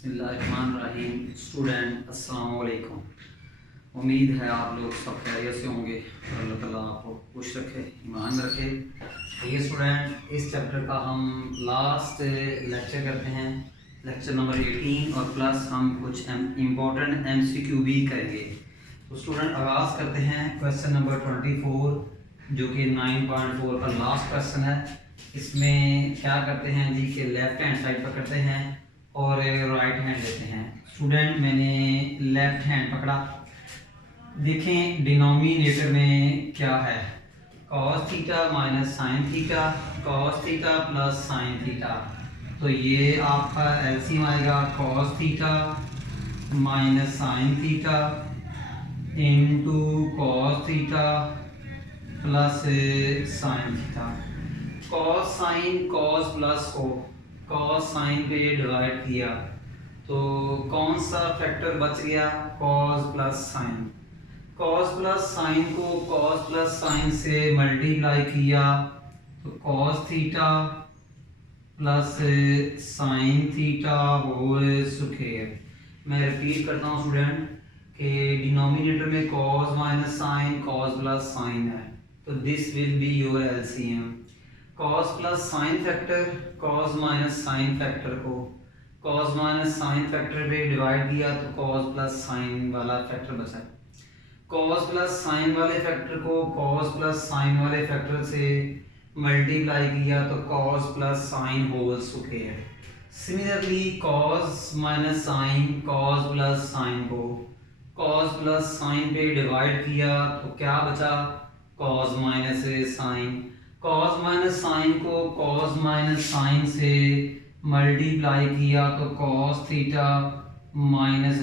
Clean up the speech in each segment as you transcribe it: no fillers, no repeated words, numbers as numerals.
बिस्मिल्लाहिर्रहमानिर्रहीम। स्टूडेंट अस्सलाम वालेकुम। उम्मीद है आप लोग सब खैरियत से होंगे और अल्लाह ताला आपको खुश रखे, ईमान रखे। तो ये स्टूडेंट इस चैप्टर का हम लास्ट लेक्चर करते हैं, लेक्चर नंबर 18, और प्लस हम कुछ इम्पोर्टेंट MCQ भी करेंगे। तो स्टूडेंट आगाज़ करते हैं क्वेश्चन नंबर 24, जो कि 9.4 का लास्ट क्वेश्चन है। इसमें क्या करते हैं जी कि लेफ्ट हैंड साइड पकड़ते हैं और राइट हैंड लेते हैं। स्टूडेंट मैंने लेफ्ट हैंड पकड़ा, देखें डिनोमिनेटर में क्या है, cos theta minus sine theta, cos theta plus sine theta. तो ये आपका एलसीएम आएगा cos theta minus sine theta into cos theta plus sine theta. cos sine cos plus को cos साइन पे डिवाइड किया तो कौन सा फैक्टर बच गया, cos plus sine. cos plus sine को cos प्लस साइन से मल्टीप्लाई किया तो cos theta plus sine theta whole square. मैं रिपीट करता हूँ स्टूडेंट कि डिनोमिनेटर में cos minus sine cos plus sine है, तो this will be your LCM. cos plus sine factor cos minus sine factor को cos माइनस साइन फैक्टर पे divide किया तो cos प्लस साइन वाला फैक्टर बचा। cos प्लस साइन वाले factor को cos प्लस साइन वाले फैक्टर से मल्टीप्लाई किया तो cos plus sine whole square. Similarly cos minus sine cos plus sine को cos प्लस साइन पे डिवाइड किया तो क्या बचा, cos minus sine. cos minus sine को cos माइनस साइन से मल्टीप्लाई किया तो cos theta minus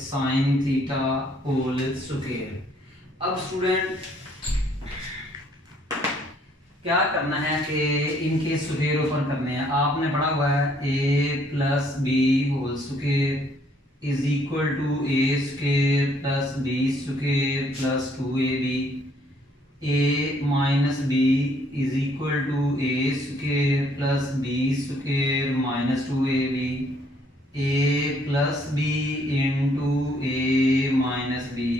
sine theta whole square. अब स्टूडेंट क्या करना है कि इनके स्क्वायर ओपन करने हैं। आपने पढ़ा हुआ है a plus B whole square is equal to a square plus b square plus 2ab। a minus B is equal to a square plus b square minus 2ab। a plus B into a minus B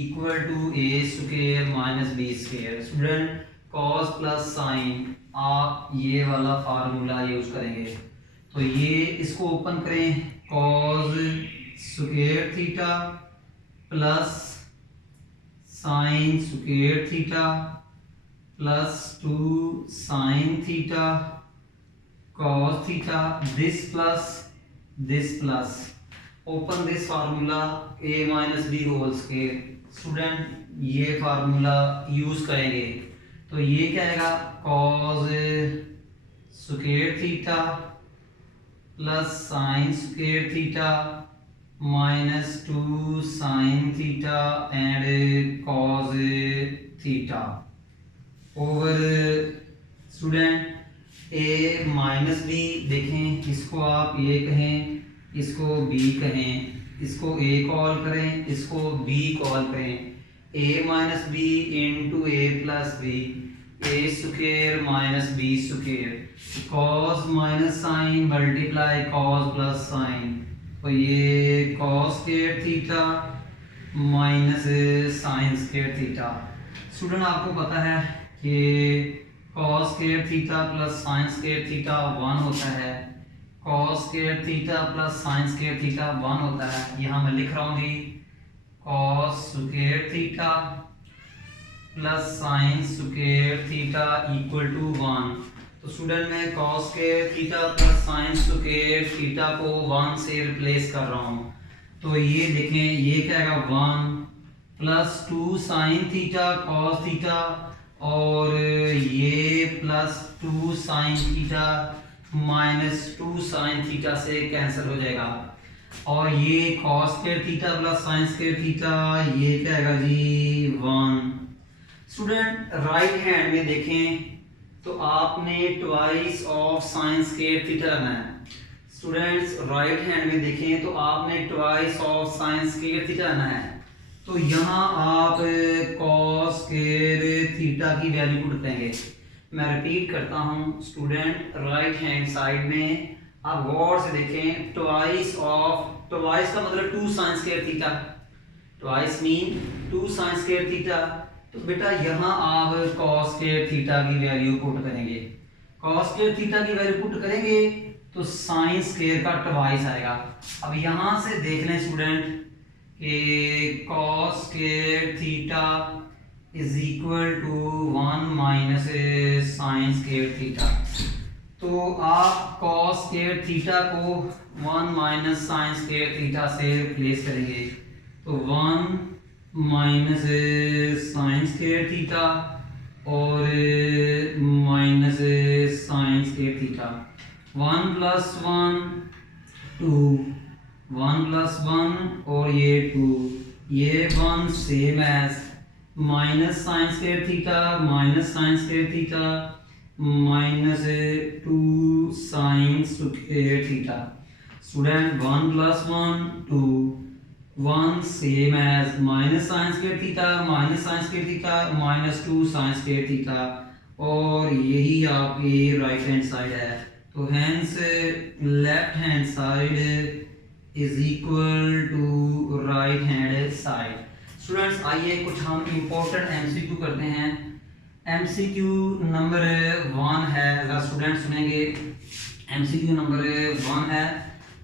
equal to a square minus b square. Student cos plus sine आप ये वाला formula use करेंगे, तो ये इसको open करें, cos square theta plus sine square theta plus 2 sine theta cos theta, this plus open this formula a minus B whole square. Student ये formula use करेंगे तो ये क्या आएगा, cos square theta plus sine square theta minus 2 sine theta and cos theta over student a minus B. देखें इसको आप a कहें, इसको b कहें, इसको a कॉल करें, इसको b कॉल करें। a minus B into a plus B, a square minus b square, cos minus sine multiply cos plus sine, तो ये cos square theta minus sine square theta. Student आपको पता है कि cos square theta plus sine square theta 1 होता है, cos square theta plus sine square theta 1 होता है। यहाँ मैं लिख रहा हूँ जी cos square theta plus sine square theta equal to 1। तो स्टूडेंट मैं cos square theta plus sine square theta को 1 से रिप्लेस कर रहा हूँ, तो ये देखें ये क्या आएगा 1 plus 2 sine theta cos theta, और ये plus 2 sine theta minus 2 sine theta से कैंसिल हो जाएगा, और ये cos square theta plus sine square theta ये क्या आएगा जी 1। स्टूडेंट राइट हैंड में देखें तो आपने twice of sine square theta लेना है। स्टूडेंट्स राइट हैंड में देखें तो आपने twice of sine square theta लेना है, तो यहाँ आप cos स्क्वायर थीटा की वैल्यू पुट करेंगे। मैं रिपीट करता हूँ स्टूडेंट, राइट हैंड साइड में आप गौर से देखें, ट्वाइस ऑफ, ट्वाइस का मतलब 2 sin square theta, twice mean 2 sin square theta. तो बेटा यहाँ आप cos स्क्वायर थीटा की वैल्यू पुट करेंगे, cos स्क्वायर थीटा की वैल्यू पुट करेंगे तो sin स्क्वायर का ट्वाइस आएगा। अब यहाँ से देख लें स्टूडेंट कि cos square theta is equal to 1 minus sin square theta. तो आप cos स्क्वायर थीटा को 1 माइनस sin स्क्वायर थीटा से रिप्लेस करेंगे, तो 1 माइनस sin स्क्वायर थीटा और minus sin square theta, 1 plus 1 2, 1 plus 1 और ये 2, ये 1 same as minus sin square theta minus sin square theta minus 2 sin square theta. Student 1 plus 1 2, 1 same as minus sin square theta minus sin square theta minus 2 sin square theta, और यही आपकी right hand side है। तो hence left hand side is equal to right hand side. Students आइए कुछ हम important MCQ करते हैं। एमसीक्यू नंबर 1 है, ज़रा स्टूडेंट सुनेंगे। एमसीक्यू नंबर 1 है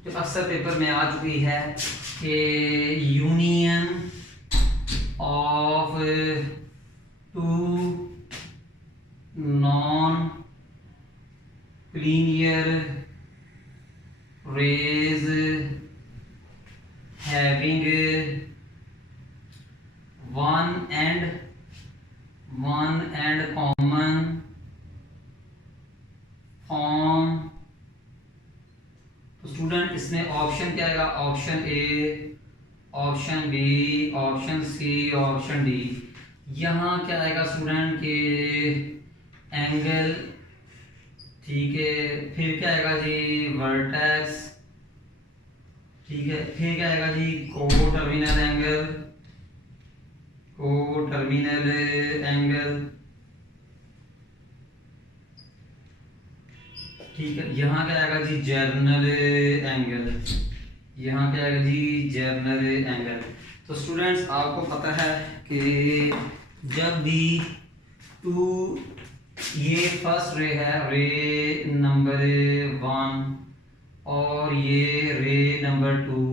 जो अक्सर पेपर में आ चुकी है कि union of 2 non linear rays having one and common form। तो स्टूडेंट इसमें ऑप्शन क्या आएगा, option A, option B, option C, option D. यहाँ क्या आएगा स्टूडेंट के एंगल, ठीक है, फिर क्या आएगा जी वर्टेक्स, ठीक है, फिर क्या आएगा जी को टर्मिनल एंगल, को टर्मिनल एंगल, ठीक है। यहाँ क्या आएगा जी जर्नल एंगल, यहाँ क्या आएगा जी जर्नल एंगल। तो स्टूडेंट्स आपको पता है कि जब भी टू, ये फर्स्ट रे है रे नंबर 1 और ये रे नंबर 2,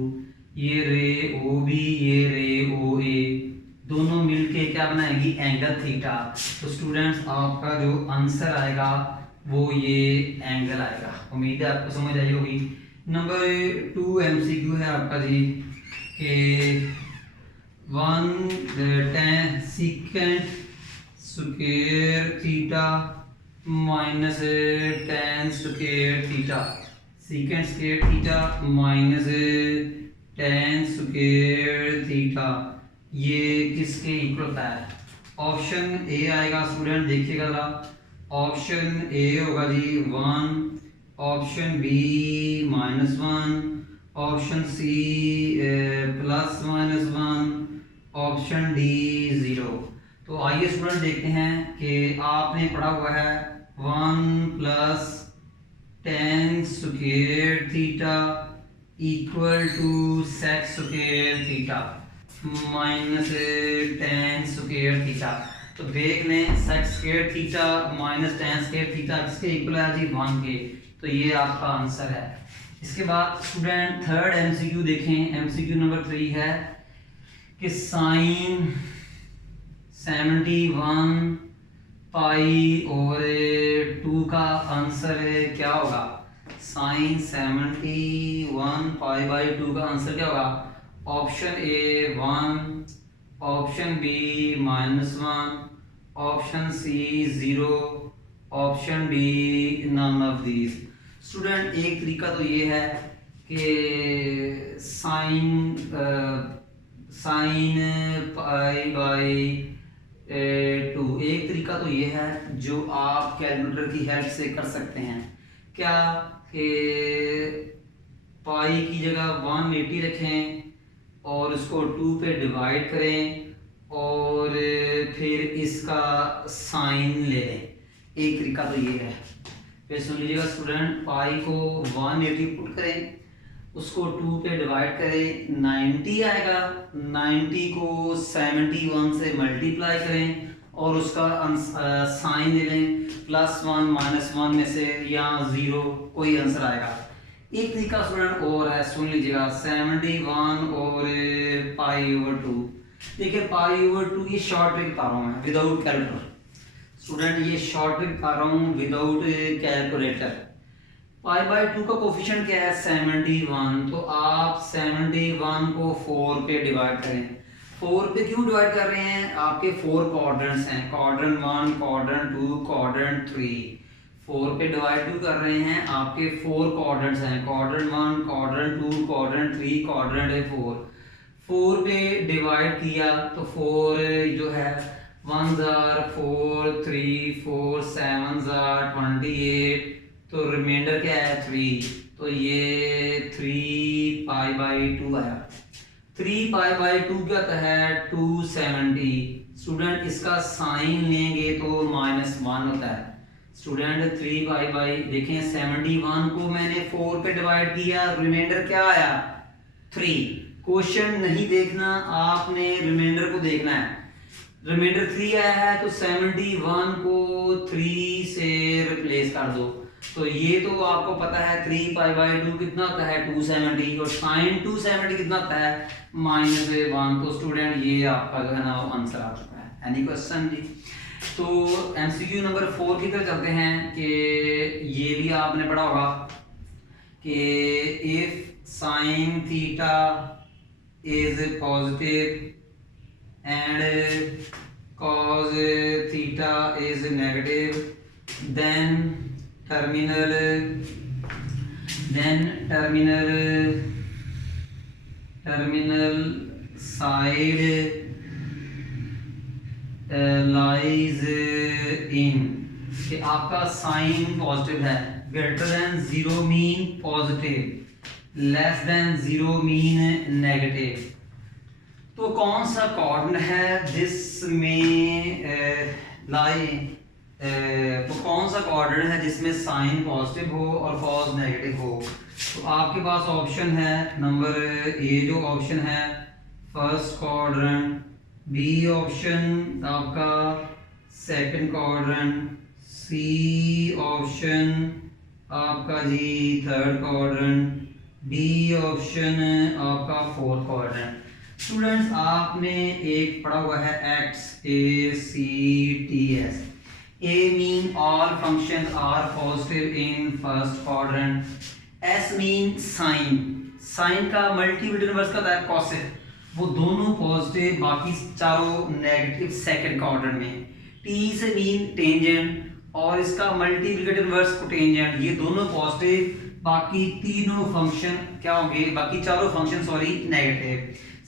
ये रे ओ बी, ये रे ओ ए, दोनों मिलके क्या बनाएगी एंगल थीटा। तो स्टूडेंट्स आपका जो आंसर आएगा वो ये एंगल आएगा। उम्मीद है आपको समझ आई होगी। नंबर 2 एमसीक्यू है आपका जी कि 1 second square theta minus tan square theta, second square theta minus tan square theta, ये किसके इक्वल होता है। ऑप्शन ए आएगा स्टूडेंट, देखिएगा जरा, ऑप्शन ए होगा जी 1, option B -1, option C +-1, option D 0। तो आइए स्टूडेंट देखते हैं कि आपने पढ़ा हुआ है 1 plus tan square theta equal to sec square theta minus tan square theta. तो देख लें sec square theta minus tan square theta किसके इक्वल है जी 1 के। तो ये आपका आंसर है। इसके बाद स्टूडेंट थर्ड एमसीक्यू देखें। एमसीक्यू नंबर 3 है कि साइन 71 पाई ओवर 2 का आंसर क्या होगा। साइन 71 पाई बाई 2 का आंसर क्या होगा। Option A 1, option B -1, option C 0, option D none of these. Student एक तरीका तो ये है कि साइन पाई बाई 2, एक तरीका तो ये है जो आप कैलकुलेटर की हेल्प से कर सकते हैं। क्या कि पाई की जगह 180 रखें और उसको 2 पे डिवाइड करें और फिर इसका साइन ले लें। एक तरीका तो ये है। फिर सुन लीजिएगा स्टूडेंट, पाई को 180 पुट करें, उसको 2 पे डिवाइड करें, 90 आएगा। 90 को 71 से मल्टीप्लाई करें और उसका साइन ले लें, +1 -1 में से या 0 कोई आंसर आएगा। एक तरीका स्टूडेंट और है, सुन लीजिएगा, 71 और π/2। देखिए π/2 ये शॉर्ट ट्रिक बता रहा हूँ मैं विदाउट कैलकुलेटर। स्टूडेंट ये शॉर्ट ट्रिक बता रहा हूँ विदाउट कैलकुलेटर। π/2 का कोफिशिएंट क्या है? 71। तो आप 71 को 4 पे डिवाइड करें। 4 पे क्यों डिवाइड कर रहे हैं? आपके 4 क्वाड्रेंट्स हैं, क्वाड्रेंट 1, क्वाड्रेंट 2, क्वाड्रेंट 3। 4 पे डिवाइड क्यों कर रहे हैं? आपके 4 क्वाड्रेंट्स हैं, क्वाड्रेंट 1, क्वाड्रेंट 2, क्वाड्रेंट 3, क्वाड्रेंट 4। 4 पे डिवाइड किया तो 4 जो है 1 जार 4, 3 4 7 जार 28, तो रिमाइंडर क्या है? 3। तो ये 3π/2 आया। 3π/2 क्या है? 270। स्टूडेंट इसका साइन लेंगे तो -1 होता है। स्टूडेंट 3π देखें 71 को मैंने 4 पे डिवाइड किया, रिमाइंडर क्या आया? 3। क्वेश्चन नहीं देखना, आपने रिमाइंडर को देखना है। रिमाइंडर 3 आया है तो 71 को 3 से रिप्लेस कर दो। तो ये तो आपको पता है 3π/2 कितना होता है? 270, और साइन 270 कितना होता है? -1। तो स्टूडेंट ये आपका जो है ना वो आंसर आ चुका है। एनी क्वेश्चन जी? तो MCQ नंबर 4 की तरफ चलते हैं कि ये भी आपने पढ़ा होगा कि if sine theta is positive and cos theta is negative, then terminal side lies in, कि आपका साइन पॉजिटिव है, greater than 0 mean positive, less than 0 mean negative. तो कौन सा कोऑर्डिनेट है जिसमें तो कौन सा कोऑर्डिनेट है जिसमें साइन पॉजिटिव हो और कॉस नेगेटिव हो? तो आपके पास ऑप्शन है नंबर ए जो ऑप्शन है फर्स्ट क्वाड्रेंट, बी ऑप्शन आपका सेकंड क्वाड्रेंट, सी ऑप्शन आपका जी थर्ड क्वाड्रेंट, डी ऑप्शन आपका फोर्थ क्वाड्रेंट। स्टूडेंट्स आपने एक पढ़ा हुआ है XACTS। A mean all functions are positive in first quadrant. S mean sin। Sine का मल्टीप्लिकेटिव इनवर्स का होता है cosine, वो दोनों पॉजिटिव बाकी चारों नेगेटिव सेकंड क्वाड्रेंट में। T से मीन टेंजेंट और इसका मल्टीप्लिकेटिव इनवर्स कोटेंजेंट, ये दोनों पॉजिटिव बाकी तीनों फंक्शन क्या होंगे? बाकी चारों फंक्शन सॉरी नेगेटिव।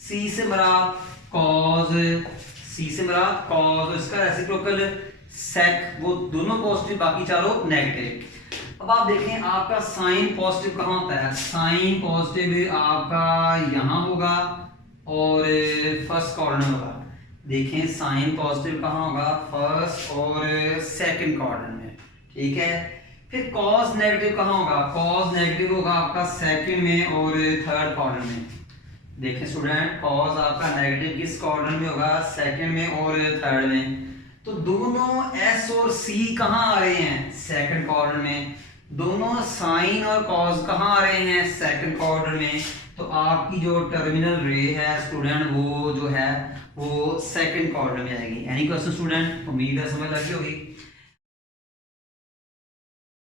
C से मरा cos, C से मरा cos, इसका रेसिप्रोकल sec, वो दोनों पॉजिटिव बाकी चारों नेगेटिव। अब आप देखें आपका साइन पॉजिटिव कहाँ होता है? साइन पॉजिटिव आपका यहाँ होगा और फर्स्ट क्वाड्रेंट होगा। देखें साइन पॉजिटिव कहाँ होगा? फर्स्ट और सेकंड क्वाड्रेंट में, ठीक है। फिर cos नेगेटिव कहाँ होगा? cos नेगेटिव होगा आपका सेकंड में और थर्ड क्वाड्रेंट में। देखें स्टूडेंट cos आपका नेगेटिव किस क्वाड्रेंट में होगा? सेकंड में और थर्ड में। तो दोनों S और C कहाँ आ रहे हैं? सेकंड क्वाड्रेंट में। दोनों साइन और cos कहाँ आ रहे हैं? सेकंड क्वाड्रेंट में। तो आपकी जो टर्मिनल रे है स्टूडेंट वो जो है वो सेकंड क्वाड्रेंट में आएगी। Any question student? उम्मीद है समझ लगी होगी।